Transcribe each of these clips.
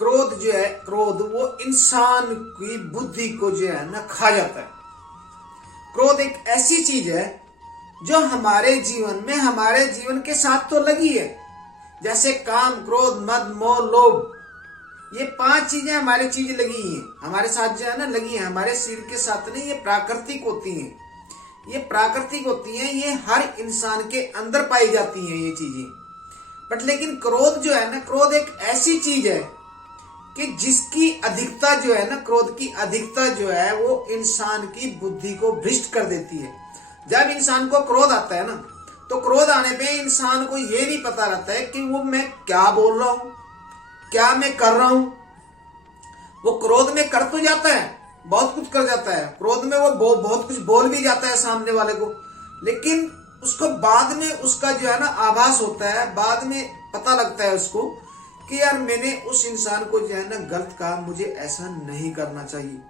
क्रोध जो है, क्रोध वो इंसान की बुद्धि को जो है ना खा जाता है। क्रोध एक ऐसी चीज है जो हमारे जीवन के साथ तो लगी है। जैसे काम, क्रोध, मद, मोह, लोभ, ये 5 चीजें हमारी चीज लगी हैं, हमारे साथ जो है ना लगी है, हमारे शरीर के साथ नहीं। ये प्राकृतिक होती हैं, ये प्राकृतिक होती हैं, ये हर इंसान के अंदर पाई जाती हैं ये चीजें। बट लेकिन क्रोध जो है ना, क्रोध एक ऐसी चीज है कि जिसकी अधिकता जो है ना, क्रोध की अधिकता जो है वो इंसान की बुद्धि को भ्रष्ट कर देती है। जब इंसान को क्रोध आता है ना, तो क्रोध आने पे इंसान को ये नहीं पता रहता है कि वो मैं क्या बोल रहा हूं, क्या मैं कर रहा हूं। वो क्रोध में कर तो जाता है, बहुत कुछ कर जाता है क्रोध में, वो बहुत कुछ बोल भी जाता है सामने वाले को, लेकिन उसको बाद में उसका जो है ना आभास होता है, बाद में पता लगता है उसको कि यार मैंने उस इंसान को जो है ना गलत कहा, मुझे ऐसा नहीं करना चाहिए।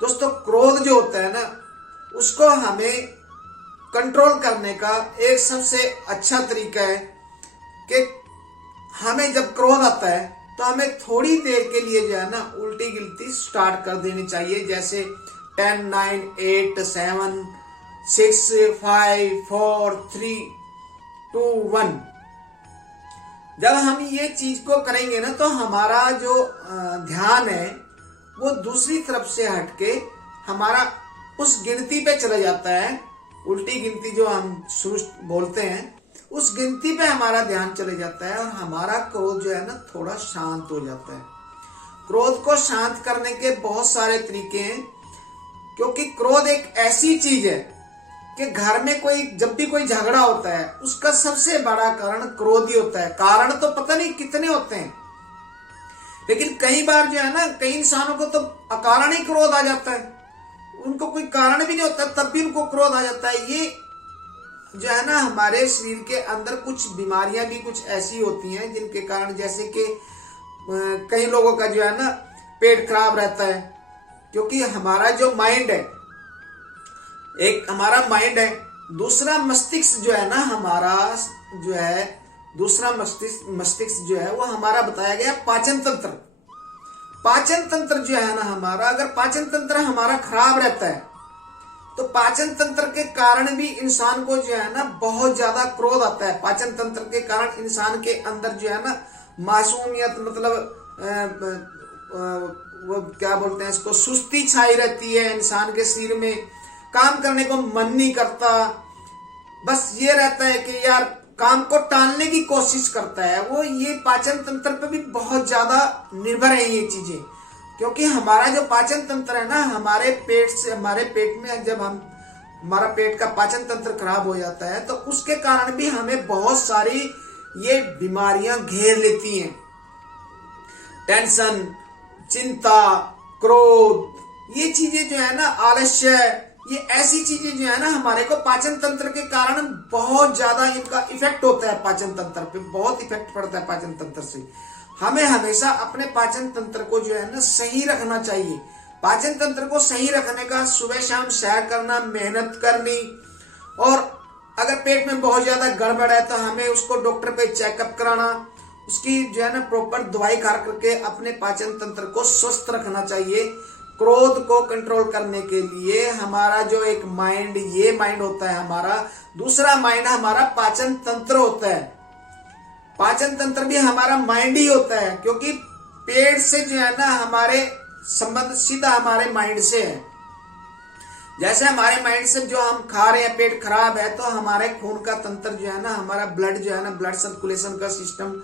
दोस्तों, क्रोध जो होता है ना, उसको हमें कंट्रोल करने का एक सबसे अच्छा तरीका है कि हमें जब क्रोध आता है तो हमें थोड़ी देर के लिए जो है ना उल्टी गिनती स्टार्ट कर देनी चाहिए। जैसे 10, 9, 8, 7, 6, 5, 4, 3, 2, 1। जब हम ये चीज को करेंगे ना तो हमारा जो ध्यान है वो दूसरी तरफ से हटके हमारा उस गिनती पे चला जाता है। उल्टी गिनती जो हम शुरू बोलते हैं, उस गिनती पे हमारा ध्यान चले जाता है और हमारा क्रोध जो है ना थोड़ा शांत हो जाता है। क्रोध को शांत करने के बहुत सारे तरीके हैं, क्योंकि क्रोध एक ऐसी चीज है कि घर में जब भी कोई झगड़ा होता है उसका सबसे बड़ा कारण क्रोध ही होता है। कारण तो पता नहीं कितने होते हैं, लेकिन कई बार जो है ना कई इंसानों को तो अकारण ही क्रोध आ जाता है, उनको कोई कारण भी नहीं होता तब भी उनको क्रोध आ जाता है। ये जो है ना हमारे शरीर के अंदर कुछ बीमारियां भी कुछ ऐसी होती हैं जिनके कारण, जैसे कि कई लोगों का जो है ना पेट खराब रहता है, क्योंकि हमारा जो माइंड है, एक हमारा माइंड है, दूसरा मस्तिष्क जो है ना हमारा जो है, दूसरा मस्तिष्क जो है वो हमारा बताया गया पाचन तंत्र। पाचन तंत्र जो है ना हमारा, अगर पाचन तंत्र हमारा खराब रहता है तो पाचन तंत्र के कारण भी इंसान को जो है ना बहुत ज्यादा क्रोध आता है। पाचन तंत्र के कारण इंसान के अंदर जो है ना मासूमियत, मतलब वो क्या बोलते हैं इसको, सुस्ती छाई रहती है इंसान के शरीर में, काम करने को मन नहीं करता, बस ये रहता है कि यार काम को टालने की कोशिश करता है वो। ये पाचन तंत्र पे भी बहुत ज्यादा निर्भर है ये चीजें, क्योंकि हमारा जो पाचन तंत्र है ना, हमारे पेट में जब हमारा पेट का पाचन तंत्र खराब हो जाता है तो उसके कारण भी हमें बहुत सारी ये बीमारियां घेर लेती हैं। टेंशन, चिंता, क्रोध, ये चीजें जो है ना, आलस्य, ये ऐसी चीजें जो है ना हमारे को पाचन तंत्र के कारण बहुत ज्यादा इनका इफेक्ट होता है। पाचन तंत्र पे बहुत इफेक्ट पड़ता है पाचन तंत्र से। हमें हमेशा अपने पाचन तंत्र को जो है ना सही रखना चाहिए। पाचन तंत्र को सही रखने का सुबह शाम सैर करना, मेहनत करनी, और अगर पेट में बहुत ज्यादा गड़बड़ है तो हमें उसको डॉक्टर पे चेकअप कराना, उसकी जो है ना प्रॉपर दवाई खा करके अपने पाचन तंत्र को स्वस्थ रखना चाहिए। क्रोध को कंट्रोल करने के लिए हमारा जो एक माइंड, ये माइंड होता है हमारा, दूसरा माइंड हमारा पाचन तंत्र होता है। पाचन तंत्र भी हमारा माइंड ही होता है, क्योंकि पेट से जो है ना हमारे संबंध सीधा हमारे माइंड से है। जैसे हमारे माइंड से जो हम खा रहे हैं, पेट खराब है तो हमारे खून का तंत्र जो है ना, हमारा ब्लड जो है ना, ब्लड सर्कुलेशन का सिस्टम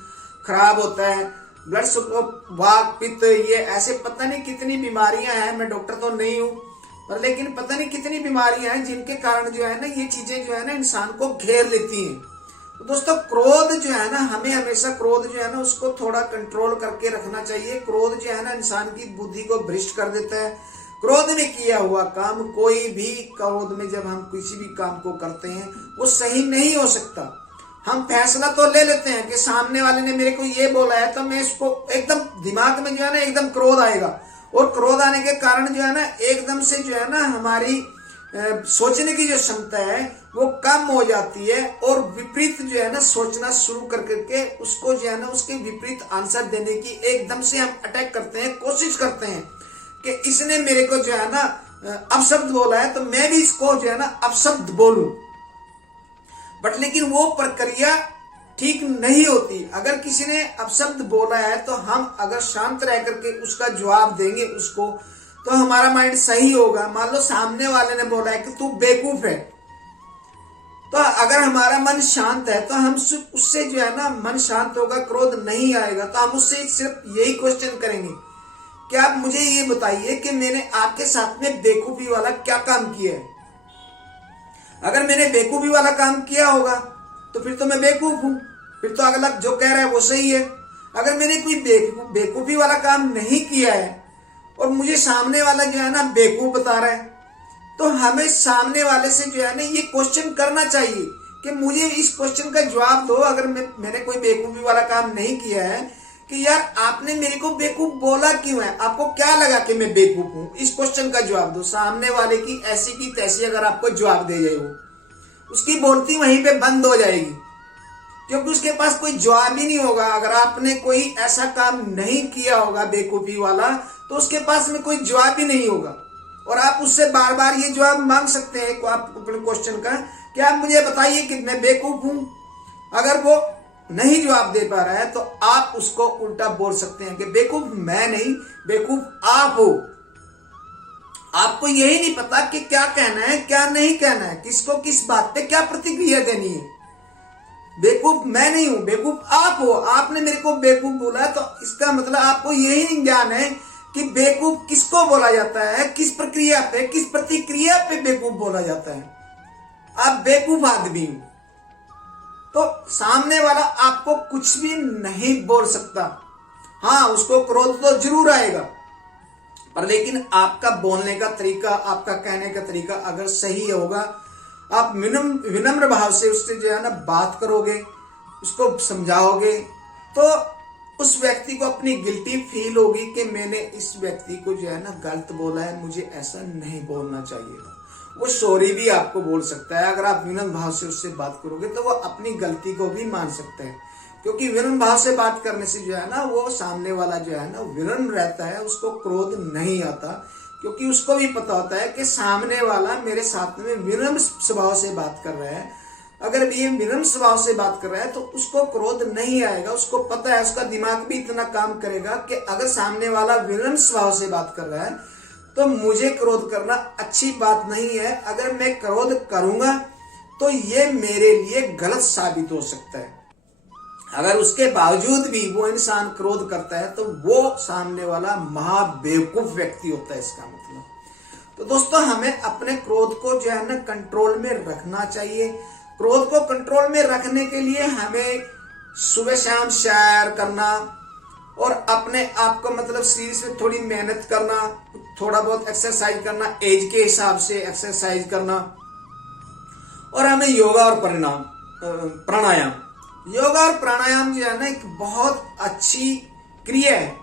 खराब होता है। ब्लड वात, पित्त, ये ऐसे पता नहीं कितनी बीमारियां हैं, मैं डॉक्टर तो नहीं हूं, पर लेकिन पता नहीं कितनी बीमारियां हैं जिनके कारण जो है ना ये चीजें जो है ना इंसान को घेर लेती हैं। तो दोस्तों, क्रोध जो है ना, हमें हमेशा क्रोध जो है ना उसको थोड़ा कंट्रोल करके रखना चाहिए। क्रोध जो है ना इंसान की बुद्धि को भ्रष्ट कर देता है। क्रोध में किया हुआ काम, कोई भी क्रोध में जब हम किसी भी काम को करते हैं वो सही नहीं हो सकता। हम फैसला तो ले लेते हैं कि सामने वाले ने मेरे को ये बोला है तो मैं इसको, एकदम दिमाग में जो है ना एकदम क्रोध आएगा, और क्रोध आने के कारण जो है ना एकदम से जो है ना हमारी सोचने की जो क्षमता है वो कम हो जाती है, और विपरीत जो है ना सोचना शुरू कर करके उसको जो है ना उसके विपरीत आंसर देने की एकदम से हम अटैक करते हैं, कोशिश करते हैं कि इसने मेरे को जो है ना अपशब्द बोला है तो मैं भी इसको जो है ना अपशब्द बोलूं। बट लेकिन वो प्रक्रिया ठीक नहीं होती। अगर किसी ने अपशब्द बोला है तो हम अगर शांत रह करके उसका जवाब देंगे उसको, तो हमारा माइंड सही होगा। मान लो सामने वाले ने बोला है कि तू बेवकूफ है, तो अगर हमारा मन शांत है तो हम उससे जो है ना मन शांत होगा, क्रोध नहीं आएगा। तो हम उससे सिर्फ यही क्वेश्चन करेंगे कि आप मुझे ये बताइए कि मैंने आपके साथ में बेवकूफी वाला क्या काम किया है। अगर मैंने बेवकूफी वाला काम किया होगा तो फिर तो मैं बेवकूफ हूं, फिर तो अगला जो कह रहा है वो सही है। अगर मैंने कोई बेवकूफी वाला काम नहीं किया है और मुझे सामने वाला जो है ना बेवकूफ बता रहा है, तो हमें सामने वाले से जो है ना ये क्वेश्चन करना चाहिए कि मुझे इस क्वेश्चन का जवाब दो। अगर मैंने कोई बेवकूफी वाला काम नहीं किया है कि यार आपने मेरे को बेवकूफ बोला क्यों है, आपको क्या लगा कि मैं बेवकूफ हूं, इस क्वेश्चन का जवाब दो। सामने वाले की ऐसी की तैसी अगर आपको जवाब दे जाए वो, उसकी बोलती वहीं पे बंद हो जाएगी, क्योंकि उसके पास कोई जवाब ही नहीं होगा। अगर आपने कोई ऐसा काम नहीं किया होगा बेवकूफी वाला तो उसके पास में कोई जवाब ही नहीं होगा, और आप उससे बार बार ये जवाब मांग सकते हैं आप अपने क्वेश्चन का कि आप मुझे बताइए कि मैं बेवकूफ हूं। अगर वो नहीं जवाब दे पा रहा है तो आप उसको उल्टा बोल सकते हैं कि बेवकूफ मैं नहीं, बेवकूफ आप हो। आपको यही नहीं पता कि क्या कहना है क्या नहीं कहना है, किसको किस बात पे क्या प्रतिक्रिया देनी है। बेवकूफ मैं नहीं हूं, बेवकूफ आप हो। आपने मेरे को बेवकूफ बोला तो इसका मतलब आपको यही नहीं ज्ञान है कि बेवकूफ किसको बोला जाता है, किस प्रक्रिया पे, किस प्रतिक्रिया पे बेवकूफ बोला जाता है। आप बेवकूफ आदमी हो तो सामने वाला आपको कुछ भी नहीं बोल सकता। हाँ, उसको क्रोध तो जरूर आएगा, पर लेकिन आपका बोलने का तरीका, आपका कहने का तरीका अगर सही होगा, आप विनम्र भाव से उससे जो है ना बात करोगे, उसको समझाओगे, तो उस व्यक्ति को अपनी गिल्टी फील होगी कि मैंने इस व्यक्ति को जो है ना गलत बोला है, मुझे ऐसा नहीं बोलना चाहिए था। वो सॉरी भी आपको बोल सकता है। अगर आप विनम्र भाव से उससे बात करोगे तो वो अपनी गलती को भी मान सकता है, क्योंकि विनम्र भाव से बात करने से जो है ना वो सामने वाला जो है ना विनम्र रहता है, उसको क्रोध नहीं आता, क्योंकि उसको भी पता होता है कि सामने वाला मेरे साथ में विनम्र स्वभाव से बात कर रहा है। अगर ये विनम्र स्वभाव से बात कर रहा है तो उसको क्रोध नहीं आएगा। उसको पता है, उसका दिमाग भी इतना काम करेगा कि अगर सामने वाला विनम्र स्वभाव से बात कर रहा है तो मुझे क्रोध करना अच्छी बात नहीं है। अगर मैं क्रोध करूंगा तो ये मेरे लिए गलत साबित हो सकता है। अगर उसके बावजूद भी वो इंसान क्रोध करता है तो वो सामने वाला महाबेवकूफ व्यक्ति होता है, इसका मतलब। तो दोस्तों, हमें अपने क्रोध को जो है ना कंट्रोल में रखना चाहिए। क्रोध को कंट्रोल में रखने के लिए हमें सुबह शाम सैर करना और अपने आप को मतलब शरीर से थोड़ी मेहनत करना, थोड़ा बहुत एक्सरसाइज करना, एज के हिसाब से एक्सरसाइज करना, और हमें योगा और प्राणायाम। योगा और प्राणायाम जो है ना एक बहुत अच्छी क्रिया है।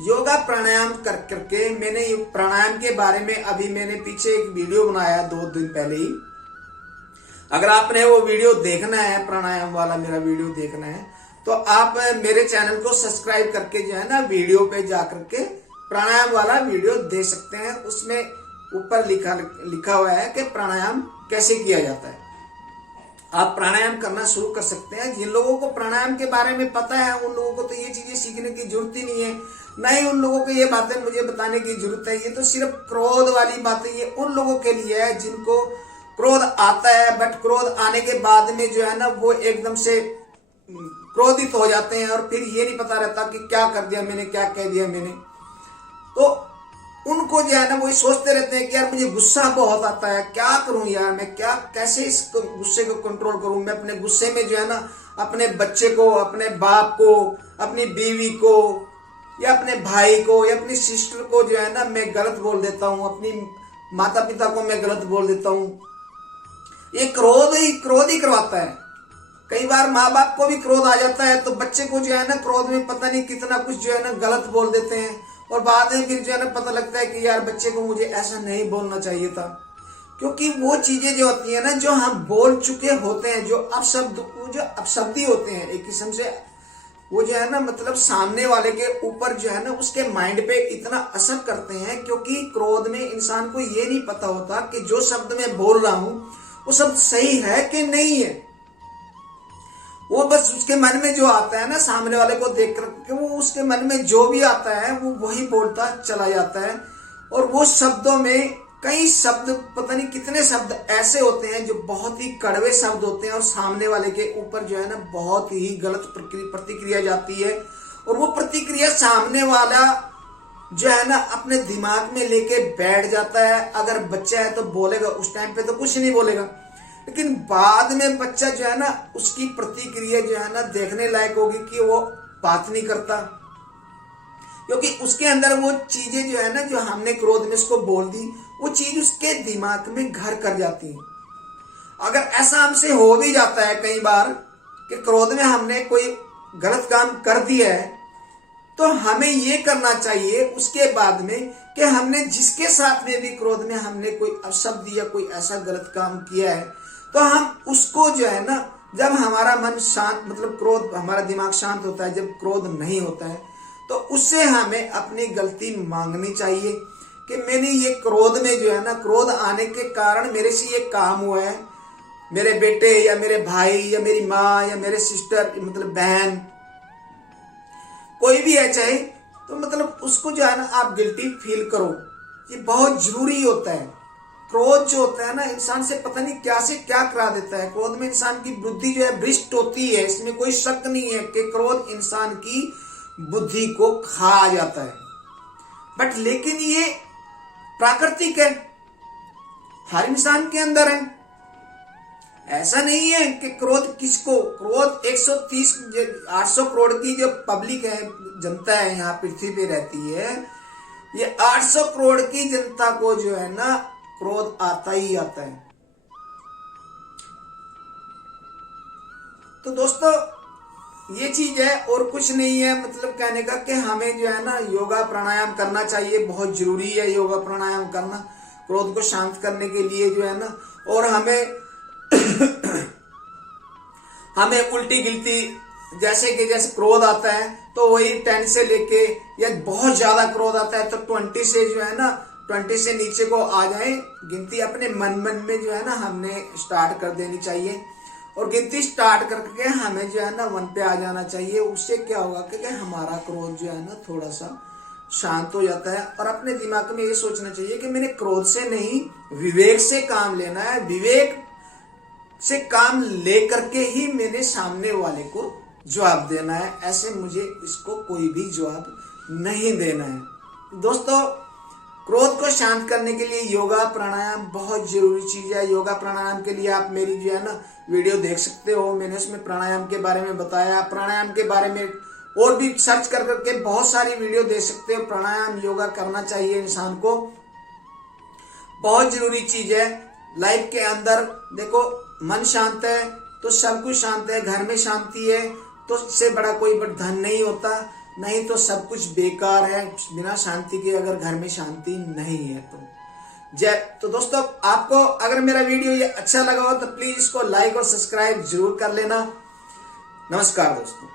योगा प्राणायाम कर करके मैंने प्राणायाम के बारे में अभी मैंने पीछे एक वीडियो बनाया 2 दिन पहले ही। अगर आपने वो वीडियो देखना है, प्राणायाम वाला मेरा वीडियो देखना है, तो आप मेरे चैनल को सब्सक्राइब करके जो है ना वीडियो पे जा करके प्राणायाम वाला वीडियो देख सकते हैं। उसमें ऊपर लिखा हुआ है कि प्राणायाम कैसे किया जाता है। आप प्राणायाम करना शुरू कर सकते हैं। जिन लोगों को प्राणायाम के बारे में पता है उन लोगों को तो ये चीजें सीखने की जरूरत ही नहीं है, ना ही उन लोगों को ये बातें मुझे बताने की जरूरत है। ये तो सिर्फ क्रोध वाली बातें ये उन लोगों के लिए है जिनको क्रोध आता है, बट क्रोध आने के बाद में जो है ना वो एकदम से क्रोधित हो जाते हैं और फिर ये नहीं पता रहता कि क्या कर दिया मैंने, क्या कह दिया मैंने। तो उनको जो है ना वो सोचते रहते हैं कि यार मुझे गुस्सा बहुत आता है, क्या करूं यार मैं, क्या कैसे इस गुस्से को कंट्रोल करूं। मैं अपने गुस्से में जो है ना अपने बच्चे को, अपने बाप को, अपनी बीवी को या अपने भाई को या अपनी सिस्टर को जो है ना मैं गलत बोल देता हूं, अपनी माता पिता को मैं गलत बोल देता हूं। ये क्रोध ही करवाता है। कई बार माँ बाप को भी क्रोध आ जाता है तो बच्चे को जो है ना क्रोध में पता नहीं कितना कुछ जो है ना गलत बोल देते हैं, और बाद में फिर जो है ना पता लगता है कि यार बच्चे को मुझे ऐसा नहीं बोलना चाहिए था। क्योंकि वो चीजें जो होती है ना, जो हम बोल चुके होते हैं, जो अपशब्दी होते हैं एक किस्म से, वो जो है ना मतलब सामने वाले के ऊपर जो है ना उसके माइंड पे इतना असर करते हैं। क्योंकि क्रोध में इंसान को ये नहीं पता होता कि जो शब्द मैं बोल रहा हूं वो शब्द सही है कि नहीं है। वो बस उसके मन में जो आता है ना, सामने वाले को देख कर वो उसके मन में जो भी आता है वो वही बोलता चला जाता है। और वो शब्दों में कई शब्द, पता नहीं कितने शब्द ऐसे होते हैं जो बहुत ही कड़वे शब्द होते हैं और सामने वाले के ऊपर जो है ना बहुत ही गलत प्रतिक्रिया जाती है। और वो प्रतिक्रिया सामने वाला जो है ना अपने दिमाग में लेके बैठ जाता है। अगर बच्चा है तो बोलेगा, उस टाइम पे तो कुछ नहीं बोलेगा, लेकिन बाद में बच्चा जो है ना उसकी प्रतिक्रिया जो है ना देखने लायक होगी कि वो बात नहीं करता, क्योंकि उसके अंदर वो चीजें जो है ना जो हमने क्रोध में उसको बोल दी, वो चीज उसके दिमाग में घर कर जाती है। अगर ऐसा हमसे हो भी जाता है कई बार कि क्रोध में हमने कोई गलत काम कर दिया है, तो हमें ये करना चाहिए उसके बाद में कि हमने जिसके साथ में भी क्रोध में हमने कोई अपशब्द या कोई ऐसा गलत काम किया है, तो हम उसको जो है ना, जब हमारा मन शांत, मतलब क्रोध, हमारा दिमाग शांत होता है, जब क्रोध नहीं होता है, तो उससे हमें अपनी गलती मांगनी चाहिए कि मैंने ये क्रोध में जो है ना, क्रोध आने के कारण मेरे से ये काम हुआ है, मेरे बेटे या मेरे भाई या मेरी माँ या मेरे सिस्टर, मतलब बहन, कोई भी है चाहे, तो मतलब उसको जो है ना आप गिल्टी फील करो। ये बहुत जरूरी होता है। क्रोध जो होता है ना इंसान से पता नहीं क्या से क्या करा देता है। क्रोध में इंसान की बुद्धि जो है भ्रष्ट होती है, इसमें कोई शक नहीं है कि क्रोध इंसान की बुद्धि को खा जाता है। बट लेकिन ये प्राकृतिक है, हर इंसान के अंदर है। ऐसा नहीं है कि क्रोध किसको, क्रोध 800 करोड़ की जो पब्लिक है, जनता है यहाँ पृथ्वी पे रहती है, ये 800 करोड़ की जनता को जो है ना क्रोध आता ही आता है। तो दोस्तों ये चीज है और कुछ नहीं है, मतलब कहने का कि हमें जो है ना योगा प्राणायाम करना चाहिए, बहुत जरूरी है योगा प्राणायाम करना क्रोध को शांत करने के लिए जो है ना। और हमें हमें उल्टी गिल्टी, जैसे क्रोध आता है तो वही 10 से लेके, या बहुत ज्यादा क्रोध आता है तो 20 से जो है ना, 20 से नीचे को आ जाए गिनती, अपने मन में जो है ना हमने स्टार्ट कर देनी चाहिए। और गिनती स्टार्ट करके हमें जो है ना 1 पे आ जाना चाहिए। उससे क्या होगा कि हमारा क्रोध जो है ना थोड़ा सा शांत हो जाता है। और अपने दिमाग में ये सोचना चाहिए कि मैंने क्रोध से नहीं, विवेक से काम लेना है, विवेक से काम लेकर के ही मैंने सामने वाले को जवाब देना है। ऐसे मुझे इसको कोई भी जवाब नहीं देना है। दोस्तों क्रोध को शांत करने के लिए योगा प्राणायाम बहुत जरूरी चीज है। योगा प्राणायाम के लिए आप मेरी जो है ना वीडियो देख सकते हो, मैंने उसमें प्राणायाम के बारे में बताया। प्राणायाम के बारे में और भी सर्च कर करके बहुत सारी वीडियो देख सकते हो। प्राणायाम योगा करना चाहिए इंसान को, बहुत जरूरी चीज है लाइफ के अंदर। देखो मन शांत है तो सब कुछ शांत है, घर में शांति है तो इससे बड़ा कोई धन नहीं होता, नहीं तो सब कुछ बेकार है बिना शांति के, अगर घर में शांति नहीं है तो। तो दोस्तों आपको अगर मेरा वीडियो ये अच्छा लगा हो तो प्लीज इसको लाइक और सब्सक्राइब जरूर कर लेना। नमस्कार दोस्तों।